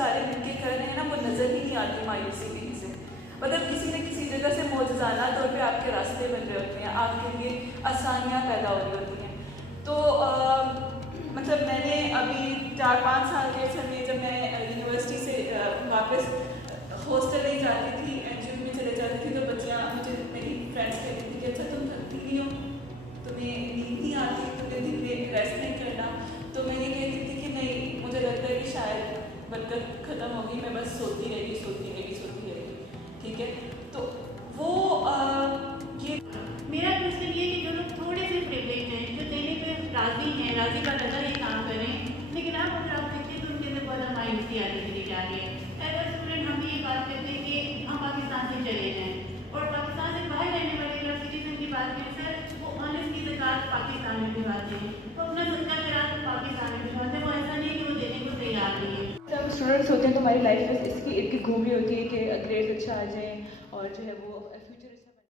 सारे मिलके कर रहे हैं ना, वो नज़र ही नहीं आती मायूसी कहीं से। मतलब किसी न किसी जगह से मौजूदाना तौर पे आपके रास्ते बन रहे होते हैं, आपके लिए आसानियाँ पैदा हो रही होती हैं। तो मतलब मैंने अभी 4-5 साल के अरसे में जब मैं यूनिवर्सिटी से वापस हॉस्टल नहीं जाती थी, एनजीओ में चले जाती थी, तो बच्चियाँ मुझे मेरी फ्रेंड्स कहती थी कि अच्छा तुम थकती नहीं हो, तुम्हें नींद नहीं आती, तुम्हें दिन में रेस्ट नहीं करना। तो मैं ये कहती थी कि नहीं, मुझे लगता है कि शायद बरकत ख़त्म होगी, मैं बस सोती रहेगी। ठीक है, तो वो ये मेरा क्वेश्चन ये कि जो लोग थोड़े से प्रिविलेज हैं, जो देने पे राजी का नजर ये काम कर रहे हैं, लेकिन आप अगर आप देखिए तो उनके अंदर बहुत मायूसी आती चली जा रही है। एज अ स्टूडेंट हम भी ये बात करते हैं कि हम पाकिस्तान से चले जाएँ, और पाकिस्तान से बाहर रहने वाले अगर सिटीजन की बात करें सर, वो ऑनेस्टली ज़कात पाकिस्तान में भिजवाते हैं, तो अपना सदका खैरात पाकिस्तान में भिजवाते हैं। वो ऐसा नहीं है कि वो देने को तैयार नहीं है। जब स्टूडेंट्स होते हैं तो हमारी लाइफ में इसकी घूम रही होती है कि ग्रेड्स अच्छा आ जाए और जो है वो